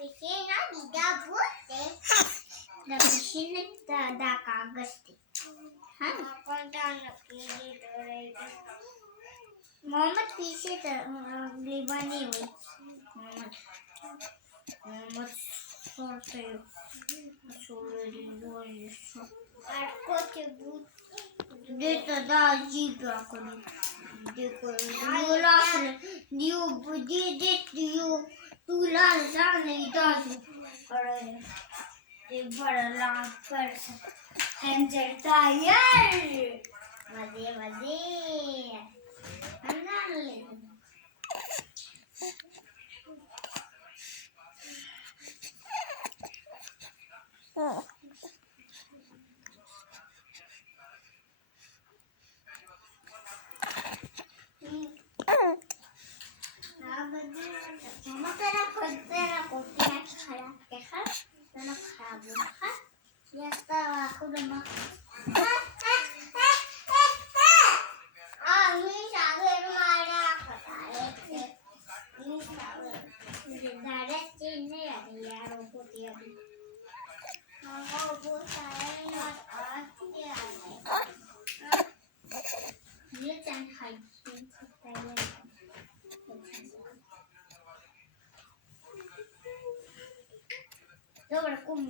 piscina di Davute. La piscina da कागज हाँ कौन सा मोहम्मद पीछे लिबानी हुई मोहम्मद सोते सोले आपको देता दा जीप रखो देखो न्यू तुला जाने दाजू अरे ये बड़ा लाभ पर हैंजर टायर मजे मजे अंदर ले मम्मा तेरा कोटी है खराब क्या तेरा खराब है ya estaba aku udah makan ini sawer mana ini sawer ada sini ya dia rumput dia mau buat saya dia dia jangan hiding saya Yo berkum